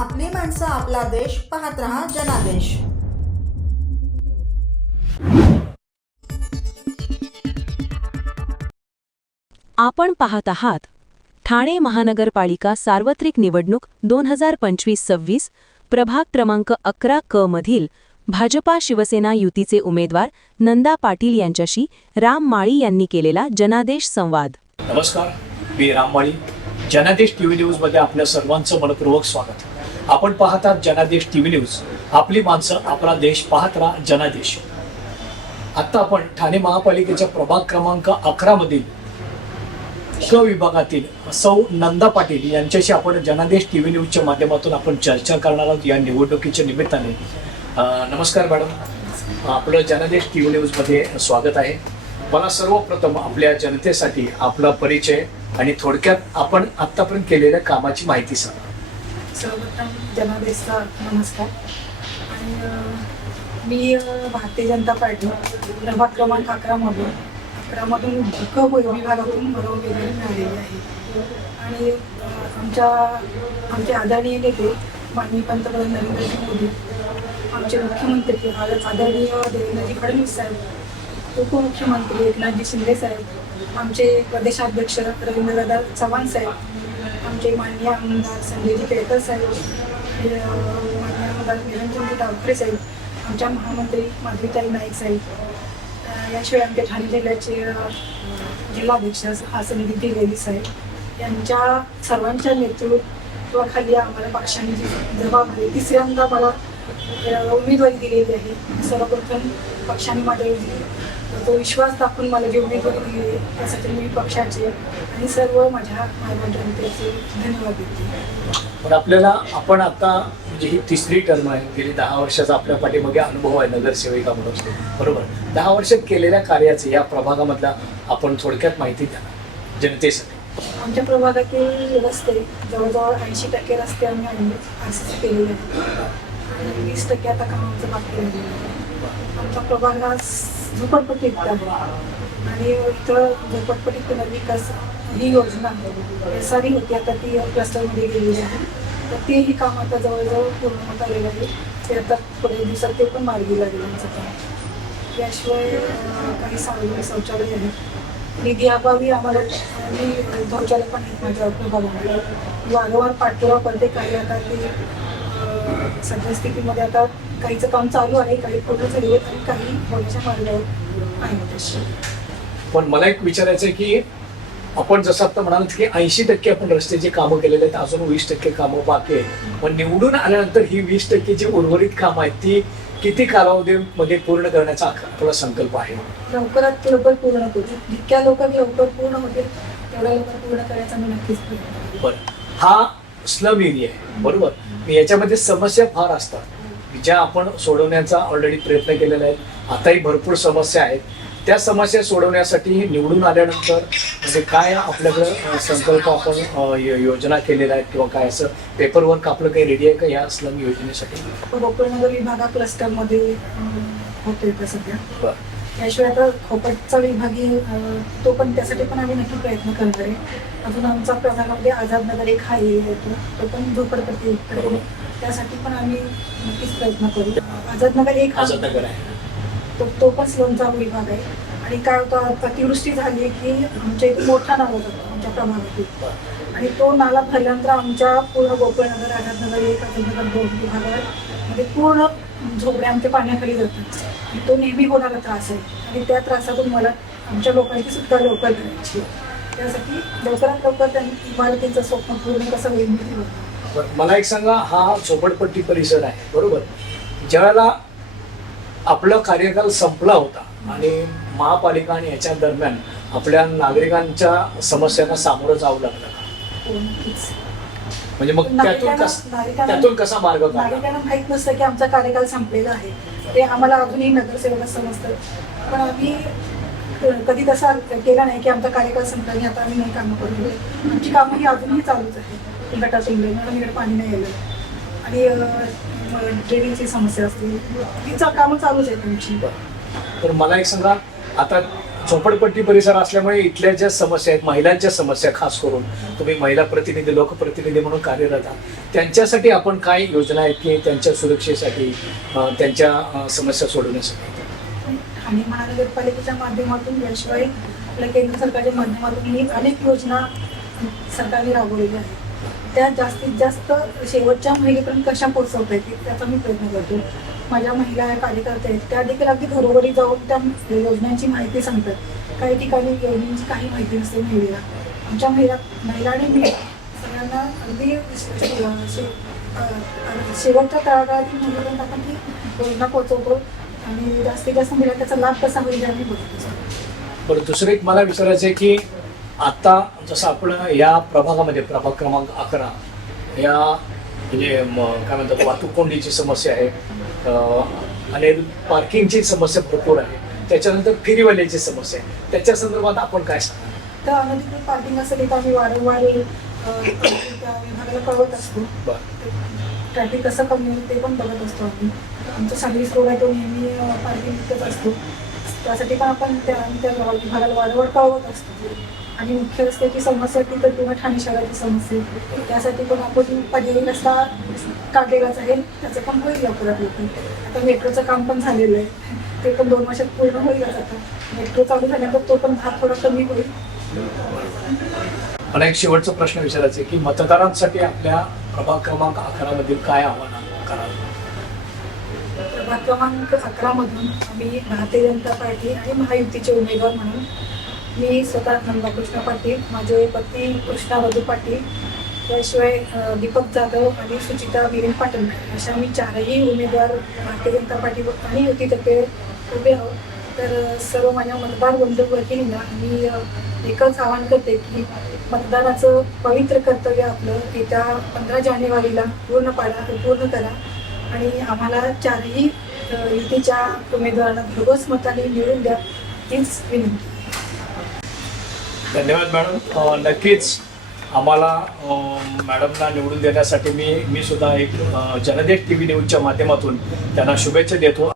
आपली माणसं आपला देश पाहत रहा जनादेश. आपण पाहत आहात ठाणे महानगरपालिका सार्वत्रिक निवडणूक दोन हजार पंचवीस सव्वीस प्रभाग क्रमांक अकरा क मधील भाजपा शिवसेना युतीचे उमेदवार नंदा पाटील यांच्याशी राम माळी यांनी केलेला जनादेश संवाद. नमस्कार मी रामवाळी जनादेश टी व्ही न्यूजमध्ये आपल्या सर्वांचं मनपूर्वक स्वागत. आपण पाहतात जनादेश टी व्ही न्यूज. आपली माणसं आपला देश पाहत राहा जनादेश. आत्ता आपण ठाणे महापालिकेच्या प्रभाग क्रमांक अकरामधील क विभागातील सौ नंदा पाटील यांच्याशी आपण जनादेश टीव्ही न्यूजच्या माध्यमातून आपण चर्चा करणार आहोत या निवडणुकीच्या निमित्ताने. नमस्कार मॅडम. आपलं जनादेश टी व्ही न्यूजमध्ये स्वागत आहे. मला सर्वप्रथम आपल्या जनतेसाठी आपला परिचय आणि थोडक्यात आपण आतापर्यंत केलेल्या कामाची माहिती सांगा. सर्वप्रथम जनादेशचा नमस्कार. आणि मी भारतीय जनता पार्टी प्रभाग क्रमांक अकरामधून अकरामधून क विभागातून मला उमेदवारी मिळालेली आहे. आणि आमच्या आमचे आदरणीय नेते माननीय पंतप्रधान नरेंद्रजी मोदी आमचे मुख्यमंत्री आदरणीय देवेंद्रजी फडणवीस साहेब उपमुख्यमंत्री एकनाथजी शिंदे साहेब आमचे प्रदेशाध्यक्ष रवींद्रदादा चव्हाण साहेब आमचे मान्य आमदार संजयजी केळकर साहेब मान्य आमदार निरंजनजी टावखरे साहेब आमच्या महामंत्री माधवीताई नाईक साहेब याशिवाय आमच्या ठाणे जिल्ह्याचे जिल्हाध्यक्ष जिल्हाध्यक्ष हासनिधी दिलेली साहेब यांच्या सर्वांच्या नेतृत्वाखाली आम्हाला पक्षाने जी जबाबदारी तिसऱ्यांदा मला उमेदवारी दिलेली आहे. सर्वप्रथम पक्षाने माझ्या तो विश्वास दाखवून मला जी उमेदवारी दिली आहे त्यासाठी मी पक्षाचे आणि सर्व माझ्या जनतेचे धन्यवाद देते. पण आपल्याला आपण आता म्हणजे ही तिसरी टर्म आहे गेली दहा वर्षाचा आपल्या पाठीमागे अनुभव आहे नगरसेविका म्हणून. बरोबर? दहा वर्षात केलेल्या कार्याचे या प्रभागामधला आपण थोडक्यात माहिती द्या जनतेसाठी. आमच्या प्रभागातील रस्ते जवळजवळ ऐंशी टक्के रस्ते आम्ही सी केलेले आहेत. आणि वीस टक्के आता कामाचं बाकी आमच्या प्रभागात आणि इथं झोपडपट्टी पुनर्विकास ही योजना सारी होती आता ती क्लस्टरमध्ये गेलेली आहे. तर तेही काम आता जवळजवळ पूर्ण होत आलेलं आहे. ते आता थोड्या दिवसात ते पण मार्गी लागेल आमचं काम. त्याशिवाय काही सार्वजनिक शौचालय आहेत निधी अभावी आम्हाला मी शौचालय पण आहेत माझ्या प्रभागामध्ये वारंवार पाठपुरावा करते काही आता ते अं, सद्यस्थितीमध्ये आता काहीचं काम चालू आहे काही पूर्ण झाली आहेत आणि काही होण्याच्या मार्गावर आहे तशी पण मला एक विचारायचं आहे की आपण जसं आता म्हणाल की ऐंशी टक्के आपण रस्त्याची कामं केलेले आहेत अजून वीस टक्के कामं बाकी आहे पण निवडून आल्यानंतर ही वीस टक्के जी उर्वरित कामं आहेत ती किती कालावधीमध्ये पूर्ण करण्याचा आपला संकल्प आहे? लवकरात लवकर पूर्ण करू. जितक्या लवकर लवकर पूर्ण होतील तेवढ्या लवकर पूर्ण करण्याचा मी नक्कीच. बरं. हा स्लम एरिया आहे. बरोबर? याच्यामध्ये समस्या फार असतात. ज्या आपण सोडवण्याचा ऑलरेडी प्रयत्न केलेला आहे. आताही भरपूर समस्या आहेत. त्या समस्या सोडवण्यासाठी निवडून आल्यानंतर म्हणजे काय आपल्याकडं संकल्प आपण योजना केलेल्या आहेत किंवा काय असं पेपर वर्क आपलं काही रेडी आहे का या स्लम योजनेसाठी? गोकुळनगर विभागा क्लस्टरमध्ये का सध्या? बरं त्याशिवाय आता खोपटचा विभागीय अं, तो पण त्यासाठी पण आम्ही नक्की प्रयत्न करणार आहे. अजून आमचा प्रभागामध्ये आझादनगर एक हा एरिया येतो तो पण झोपडपट्टी. त्यासाठी पण आम्ही नक्कीच प्रयत्न करू. आझादनगर एक हा आहे. तो तो पण स्लोनचा विभाग आहे. आणि काय होतं अतिवृष्टी झाली की आमच्या इथे मोठा नाला जातो आमच्या प्रभागातील. आणि तो नाला भरल्यानंतर आमच्या पूर्ण गोकुळनगर आझादनगर एक आझादनगर दोन विभागामध्ये पूर्ण झोपड्या आमच्या पाण्याखाली जातात. तो नेहमी होणारा त्रास आहे? आणि त्या त्रासातून मला आमच्या लोकांची सुद्धा लवकर करायची. त्यासाठी लवकरात लवकर त्यांनी इमारतीचं स्वप्न पूर्ण कसं होईल मी मला एक सांगा हा झोपडपट्टी परिसर आहे बरोबर? ज्यावेळेला आपला कार्यकाल संपला होता आणि महापालिका आणि याच्या दरम्यान आपल्या नागरिकांच्या समस्यांना सामोरं जावं लागलं. म्हणजे मग त्यातून त्यातून कसा मार्ग नागरिकांना माहीत नसतं की आमचा कार्यकाल संपलेला आहे. ते आम्हाला अजूनही नगरसेवक समजतं पण आम्ही कधी तसा केला नाही की आमचा कार्यकाळ संपला आणि आता आम्ही नाही कामं करू आमची कामं ही अजूनही चालूच आहे गटातून म्हणून इकडे पाणी नाही आलं. आणि ड्रेनेजची समस्या असते. तिचं कामं चालूच आहेत आमची. तर मला एक सांगा आता झोपडपट्टी परिसर असल्यामुळे इथल्या ज्या समस्या आहेत महिलांच्या समस्या खास करून तुम्ही महिला प्रतिनिधी लोकप्रतिनिधी म्हणून कार्यरत आहात त्यांच्यासाठी आपण काय योजना आहेत की त्यांच्या सुरक्षेसाठी त्यांच्या समस्या सोडवण्यासाठी? ठाणे महानगरपालिकेच्या माध्यमातून याशिवाय आपल्या केंद्र सरकारच्या माध्यमातून अनेक योजना सरकारने राबवलेल्या आहेत. त्या जास्तीत जास्त शेवटच्या महिलेपर्यंत कशा पोहोचवता येतील त्याचा मी प्रयत्न करतो. माझ्या महिला या कार्यकर्त्या आहेत त्या देखील अगदी घरोघरी जाऊन त्या योजनांची माहिती सांगतात. काही ठिकाणी योजनेची काही माहिती नसते महिलेला. आमच्या महिला महिला आणि मी सगळ्यांना अगदी शेवटच्या तळागाळातील महिलेपर्यंत आपण ती योजना पोचवतो आणि जास्तीत जास्त महिला त्याचा लाभ कसा होईल आम्ही बोलतो बरं दुसरं एक मला विचारायचं आहे की आता जसं आपण या प्रभागामध्ये प्रभाग क्रमांक अकरा या म्हणजे काय म्हणतात वाहतूक कोंडीची समस्या आहे. आणि पार्किंगची समस्या भरपूर आहे. त्याच्यानंतर फेरीवाल्याची समस्या आहे. त्याच्या संदर्भात आपण काय सांगा तर अनधिकृत पार्किंग असेल तर आम्ही वारंवार त्या विभागाला कळवत असतो. ट्रॅफिक कसं कमी होईल ते पण बघत असतो आम्ही. आमचा सर्व्हिस रोड आहे तो नेहमी पार्किंग विकत असतो. त्यासाठी पण आपण त्या त्या विभागाला वारंवार कळवत असतो. आणि मुख्य रस्त्याची समस्या ती तर किंवा ठाणे शहराची समस्या आहे. त्यासाठी पण आपण पर्यायी रस्ता काढलेलाच आहे त्याचं पण होईल लवकरात लवकर. आता मेट्रोचं काम पण झालेलं आहे. ते पण दोन वर्षात पूर्ण होईलच आता. मेट्रो चालू झाल्यानंतर तो पण भाग थोडा कमी होईल. मला एक शेवटचा प्रश्न विचारायचा आहे की मतदारांसाठी आपल्या प्रभाग क्रमांक अकरा मधील काय आव्हान करावं प्रभाग क्रमांक अकरामधून आम्ही भारतीय जनता पार्टी आणि महायुतीचे उमेदवार म्हणून मी स्वतः नंदाकृष्ण पाटील माझे पती कृष्णा वधू पाटील त्याशिवाय दीपक जाधव आणि सुचिता विरेन पाटील. अशा मी चारही उमेदवार भारतीय जनता पार्टी आणि युतीतर्फे उभे आहोत. तर सर्व माझ्या मतदार बंधू भगिनींना मी एकच आवाहन करते की मतदानाचं पवित्र कर्तव्य आपलं येत्या पंधरा जानेवारीला पूर्ण पाडा पूर्ण करा. आणि आम्हाला चारही युतीच्या उमेदवारांना भरघोस मताने निवडून द्या तीच विनंती. धन्यवाद मॅडम. नक्कीच आम्हाला मॅडमना निवडून देण्यासाठी मी मी सुद्धा एक जनदेश टी व्ही न्यूजच्या माध्यमातून त्यांना शुभेच्छा देतो.